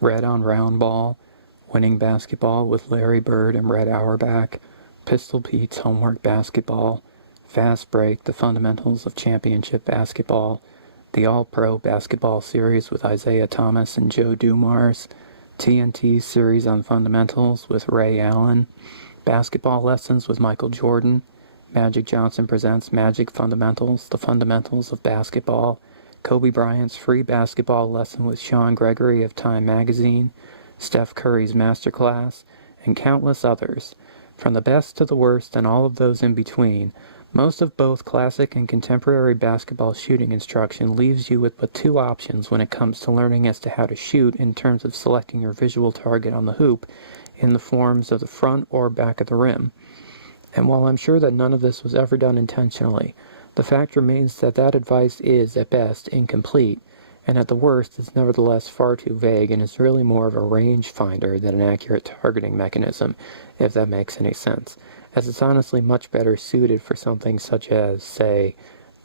Red on Round Ball, Winning Basketball with Larry Bird and Red Auerbach, Pistol Pete's Homework Basketball, Fast Break, The Fundamentals of Championship Basketball, the All-Pro Basketball Series with Isaiah Thomas and Joe Dumars, TNT Series on Fundamentals with Ray Allen, Basketball Lessons with Michael Jordan, Magic Johnson presents Magic Fundamentals, The Fundamentals of Basketball, Kobe Bryant's Free Basketball Lesson with Sean Gregory of Time Magazine, Steph Curry's Masterclass, and countless others. From the best to the worst and all of those in between, most of both classic and contemporary basketball shooting instruction leaves you with but two options when it comes to learning as to how to shoot in terms of selecting your visual target on the hoop in the forms of the front or back of the rim. And while I'm sure that none of this was ever done intentionally, the fact remains that that advice is, at best, incomplete, and at the worst is nevertheless far too vague and is really more of a range finder than an accurate targeting mechanism, if that makes any sense, as it's honestly much better suited for something such as, say,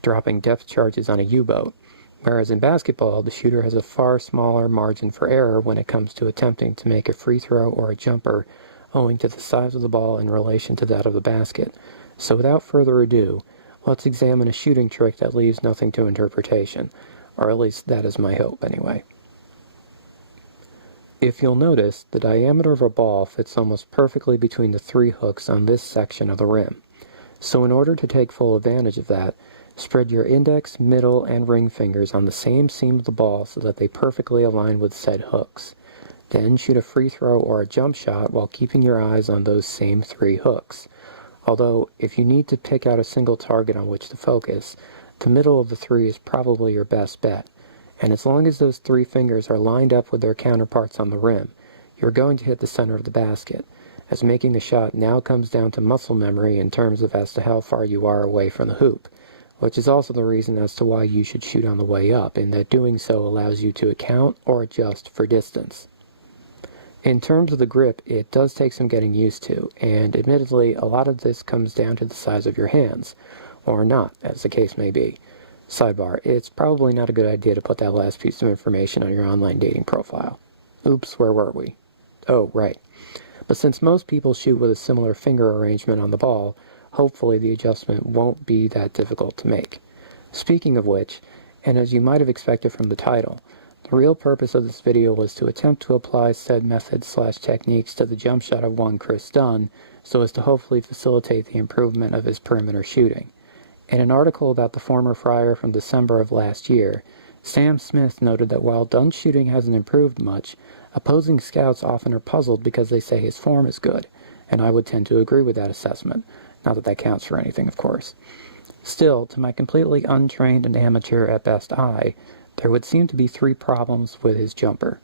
dropping depth charges on a U-boat, whereas in basketball, the shooter has a far smaller margin for error when it comes to attempting to make a free throw or a jumper, owing to the size of the ball in relation to that of the basket. So without further ado, let's examine a shooting trick that leaves nothing to interpretation, or at least that is my hope anyway. If you'll notice, the diameter of a ball fits almost perfectly between the three hooks on this section of the rim. So in order to take full advantage of that, spread your index, middle, and ring fingers on the same seam of the ball so that they perfectly align with said hooks. Then shoot a free throw or a jump shot while keeping your eyes on those same three hooks. Although, if you need to pick out a single target on which to focus, the middle of the three is probably your best bet. And as long as those three fingers are lined up with their counterparts on the rim, you're going to hit the center of the basket, as making the shot now comes down to muscle memory in terms of as to how far you are away from the hoop, which is also the reason as to why you should shoot on the way up, in that doing so allows you to account or adjust for distance. In terms of the grip, it does take some getting used to, and admittedly, a lot of this comes down to the size of your hands, or not, as the case may be. Sidebar, it's probably not a good idea to put that last piece of information on your online dating profile. Oops, where were we? Oh, right. But since most people shoot with a similar finger arrangement on the ball, hopefully the adjustment won't be that difficult to make. Speaking of which, and as you might have expected from the title, the real purpose of this video was to attempt to apply said methods/techniques to the jump shot of one Kris Dunn so as to hopefully facilitate the improvement of his perimeter shooting. In an article about the former Friar from December of last year, Sam Smith noted that while Dunn's shooting hasn't improved much, opposing scouts often are puzzled because they say his form is good, and I would tend to agree with that assessment, not that that counts for anything, of course. Still, to my completely untrained and amateur at best eye, there would seem to be three problems with his jumper.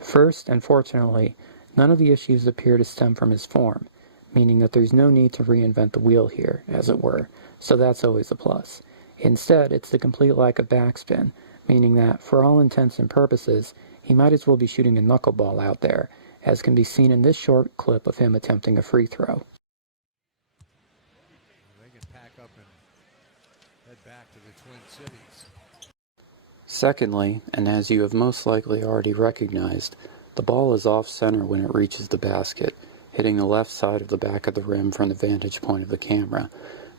First, and fortunately, none of the issues appear to stem from his form, meaning that there's no need to reinvent the wheel here, as it were, so that's always a plus. Instead, it's the complete lack of backspin, meaning that, for all intents and purposes, he might as well be shooting a knuckleball out there, as can be seen in this short clip of him attempting a free throw. They can pack up and head back to the Twin Cities. Secondly, and as you have most likely already recognized, the ball is off-center when it reaches the basket, hitting the left side of the back of the rim from the vantage point of the camera,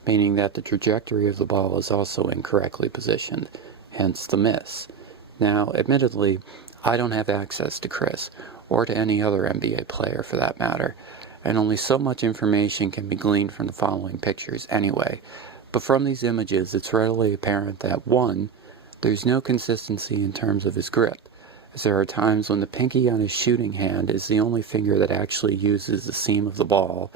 meaning that the trajectory of the ball is also incorrectly positioned, hence the miss. Now, admittedly, I don't have access to Kris, or to any other NBA player for that matter, and only so much information can be gleaned from the following pictures anyway, but from these images it's readily apparent that 1. There's no consistency in terms of his grip, as there are times when the pinky on his shooting hand is the only finger that actually uses the seam of the ball,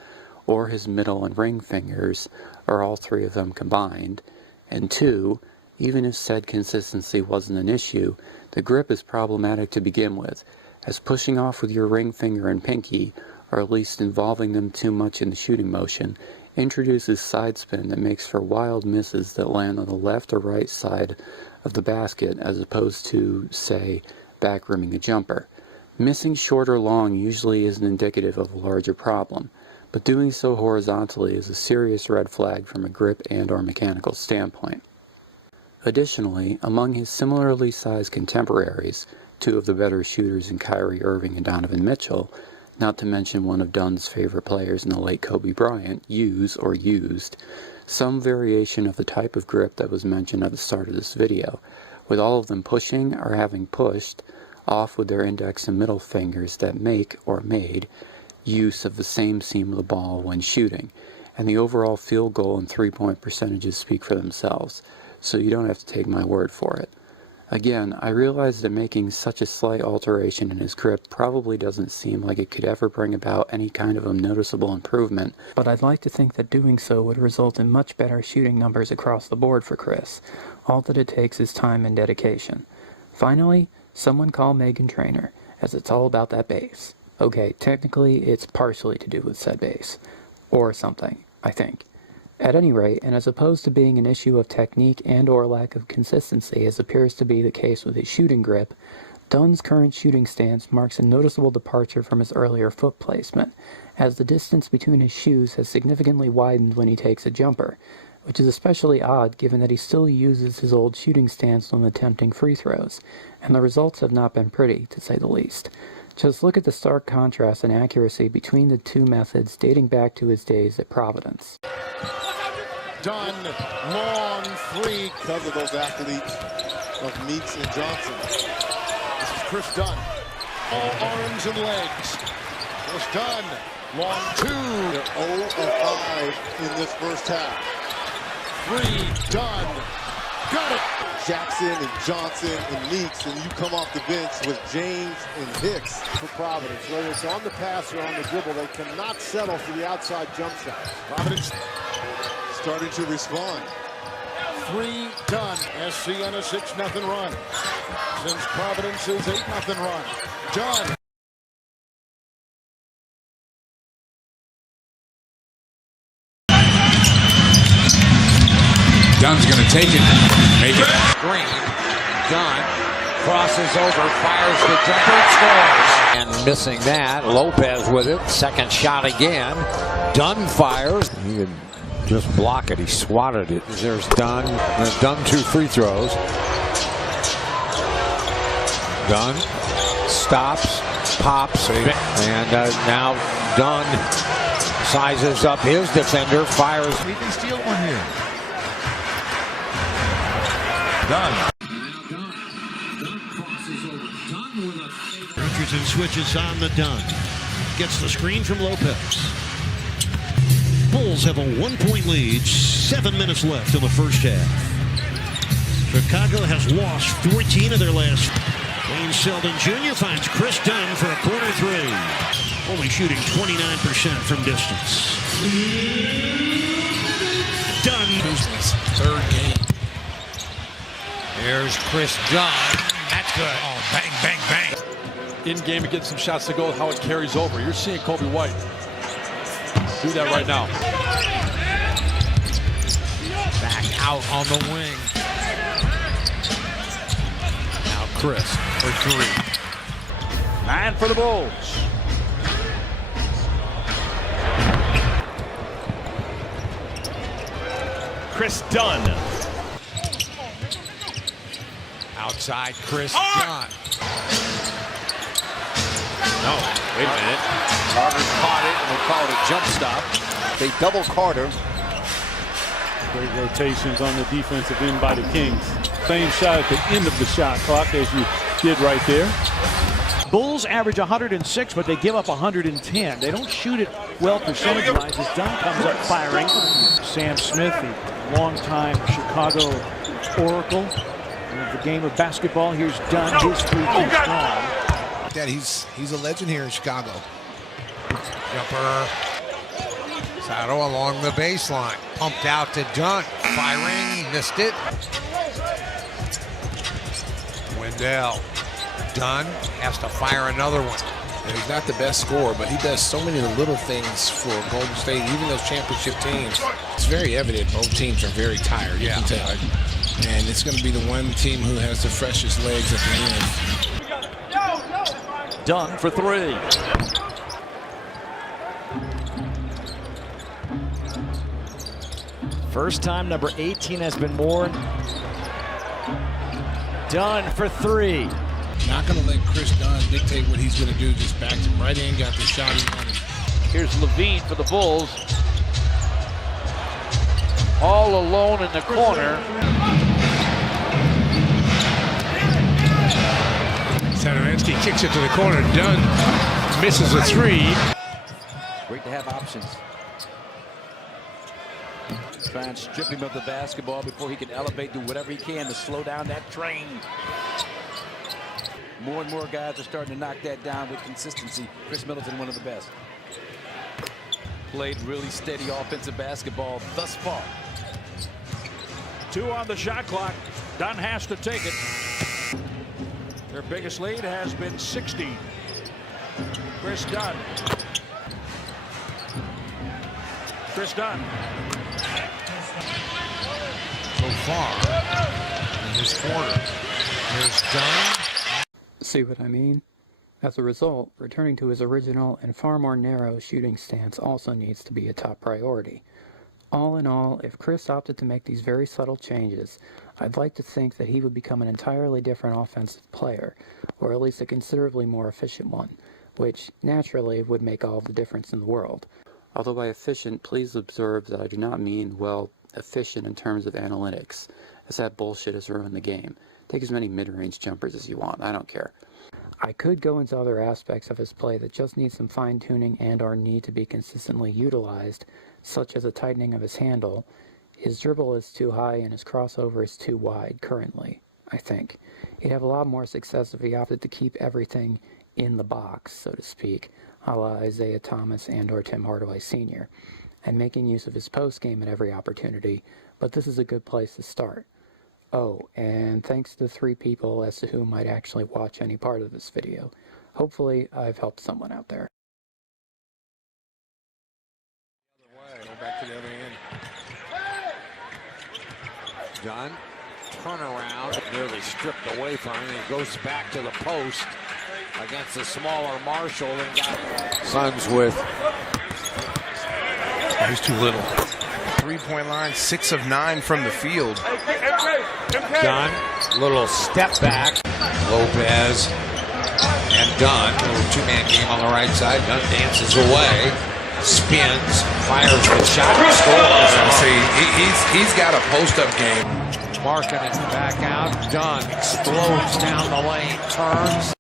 or his middle and ring fingers, or all three of them combined, and 2, even if said consistency wasn't an issue, the grip is problematic to begin with, as pushing off with your ring finger and pinky, or at least involving them too much in the shooting motion, introduces side spin that makes for wild misses that land on the left or right side of the basket as opposed to, say, back rimming a jumper. Missing short or long usually isn't indicative of a larger problem, but doing so horizontally is a serious red flag from a grip and/or mechanical standpoint. Additionally, among his similarly sized contemporaries, two of the better shooters in Kyrie Irving and Donovan Mitchell, not to mention one of Dunn's favorite players in the late Kobe Bryant, use or used some variation of the type of grip that was mentioned at the start of this video, with all of them pushing or having pushed off with their index and middle fingers that make, or made, use of the same seam of the ball when shooting, and the overall field goal and three-point percentages speak for themselves, so you don't have to take my word for it. Again, I realize that making such a slight alteration in his grip probably doesn't seem like it could ever bring about any kind of a noticeable improvement, but I'd like to think that doing so would result in much better shooting numbers across the board for Kris. All that it takes is time and dedication. Finally, someone call Megan Trainor, as it's all about that base. Okay, technically it's partially to do with said base. Or something, I think. At any rate, and as opposed to being an issue of technique and or lack of consistency as appears to be the case with his shooting grip, Dunn's current shooting stance marks a noticeable departure from his earlier foot placement, as the distance between his shoes has significantly widened when he takes a jumper, which is especially odd given that he still uses his old shooting stance when attempting free throws, and the results have not been pretty, to say the least. Just look at the stark contrast in accuracy between the two methods dating back to his days at Providence. Dunn, long three. Cover those athletes of Meeks and Johnson. This is Kris Dunn. All arms and legs. Kris Dunn, long two. They're 0 of 5 in this first half. Three, Dunn. Got it. Jackson and Johnson and Meeks, and you come off the bench with James and Hicks. For Providence, whether it's on the pass or on the dribble, they cannot settle for the outside jump shot. Providence starting to respond. Three, Dunn. SC on a 6-0 run. Since Providence's 8-0 run. Dunn. Dunn's going to take it, make it. Green, Dunn, crosses over, fires the jumper, scores. And missing that, Lopez with it, second shot again. Dunn fires. He could just block it, he swatted it. There's Dunn, Dunn 2 free throws. Dunn stops, pops, and now Dunn sizes up his defender, fires. He can steal one here. Dunn. Richardson switches on the Dunn. Gets the screen from Lopez. Bulls have a 1-point lead. 7 minutes left in the first half. Chicago has lost 14 of their last. Wayne Selden Jr. finds Kris Dunn for a corner three. Only shooting 29% from distance. Dunn. Third game. Here's Kris Dunn. That's good. Oh, bang, bang, bang. In game, it gets some shots to go, how it carries over. You're seeing Kobe White do that right now. Back out on the wing. Now Kris for three. 9 for the Bulls. Kris Dunn. Outside Kris Dunn. No, wait a minute. Carter caught it, and we'll call it a jump stop. They double Carter. Great rotations on the defensive end by the Kings. Same shot at the end of the shot clock as you did right there. Bulls average 106, but they give up 110. They don't shoot it well percentage-wise as Dunn comes up firing. Sam Smith, the longtime Chicago Oracle of the game of basketball. Here's Dunn, his three too strong. That he's a legend here in Chicago. Jumper. Sato along the baseline. Pumped out to Dunn. Firing. Missed it. Wendell. Dunn has to fire another one. He's not the best scorer, but he does so many little things for Golden State, even those championship teams. It's very evident both teams are very tired, you can tell. And it's going to be the one team who has the freshest legs at the end. Dunn for three. First time number 18 has been worn. Dunn for three. Not going to let Kris Dunn dictate what he's going to do. Just backed him right in, got the shot he wanted. Here's Levine for the Bulls. All alone in the corner. Sadaransky kicks it to the corner. Dunn misses a three. Great to have options. Try and strip him of the basketball before he can elevate, do whatever he can to slow down that train. More and more guys are starting to knock that down with consistency. Chris Middleton, one of the best. Played really steady offensive basketball thus far. 2 on the shot clock. Dunn has to take it. Their biggest lead has been 60. Kris Dunn. Kris Dunn. So far in this quarter, there's Dunn. See what I mean? As a result, returning to his original and far more narrow shooting stance also needs to be a top priority. All in all, if Kris opted to make these very subtle changes, I'd like to think that he would become an entirely different offensive player, or at least a considerably more efficient one, which, naturally, would make all the difference in the world. Although by efficient, please observe that I do not mean, well, efficient in terms of analytics, as that bullshit has ruined the game. Take as many mid-range jumpers as you want, I don't care. I could go into other aspects of his play that just need some fine-tuning and or need to be consistently utilized, such as a tightening of his handle. His dribble is too high and his crossover is too wide currently, I think. He'd have a lot more success if he opted to keep everything in the box, so to speak, a la Isaiah Thomas and or Tim Hardaway Sr., and making use of his post game at every opportunity, but this is a good place to start. Oh, and thanks to the 3 people as to who might actually watch any part of this video. Hopefully, I've helped someone out there. Go back to the other end. Dunn, turnaround, nearly stripped away from him. He goes back to the post against the smaller Marshall and got Suns with. Oh, he's too little. 3-point line, 6 of 9 from the field. Dunn, little step back. Lopez and Dunn, little 2-man game on the right side. Dunn dances away, spins, fires the shot, and scores. See, he's got a post-up game. Markkanen back out. Dunn explodes down the lane, turns.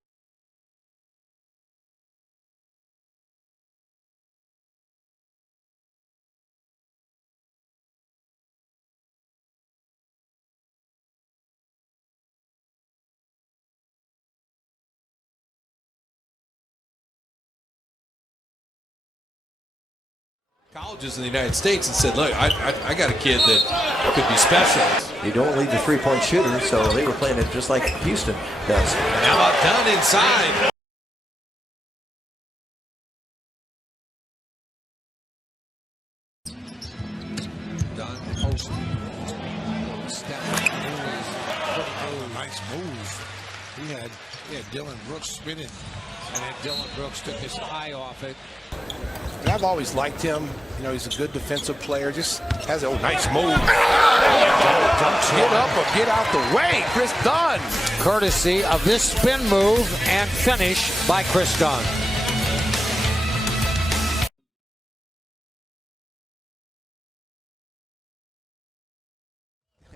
Colleges in the United States and said, look, I got a kid that could be special. You don't lead the three-point shooter, so they were playing it just like Houston does. How about Dunn inside? Dunn post. Step. Nice move. He had Dylan Brooks spinning. And then Dylan Brooks took his eye off it. And I've always liked him. You know, he's a good defensive player. Just has a nice move. Get up or get out the way, Kris Dunn. Courtesy of this spin move and finish by Kris Dunn.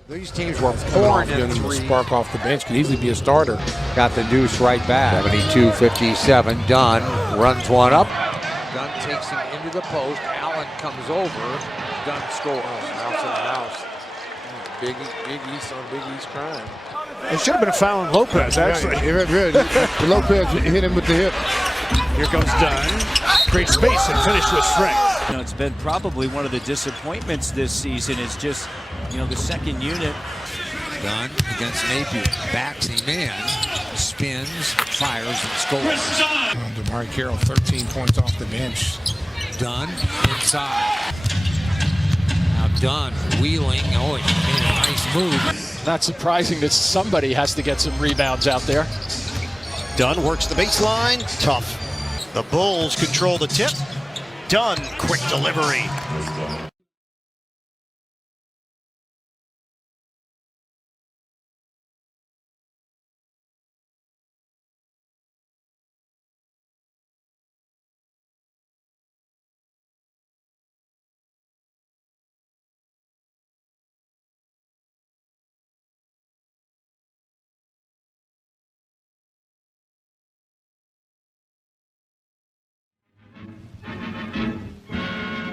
These teams were pouring in three. Spark off the bench could easily be a starter. Got the deuce right back. 72-57. Dunn runs one up. Dunn takes him into the post. Allen comes over. Dunn scores. House in the house. Big East on Big East crime. It should have been a foul on Lopez, actually. Lopez hit him with the hip. Here comes Dunn. Great space and finished with strength. You know, it's been probably one of the disappointments this season is just, you know, the second unit. Dunn against Napier. Backs him in. Spins, fires, and scores. DeMar Carroll, 13 points off the bench. Dunn inside. Now Dunn wheeling. Oh, he made a nice move. Not surprising that somebody has to get some rebounds out there. Dunn works the baseline. Tough. The Bulls control the tip. Dunn, quick delivery.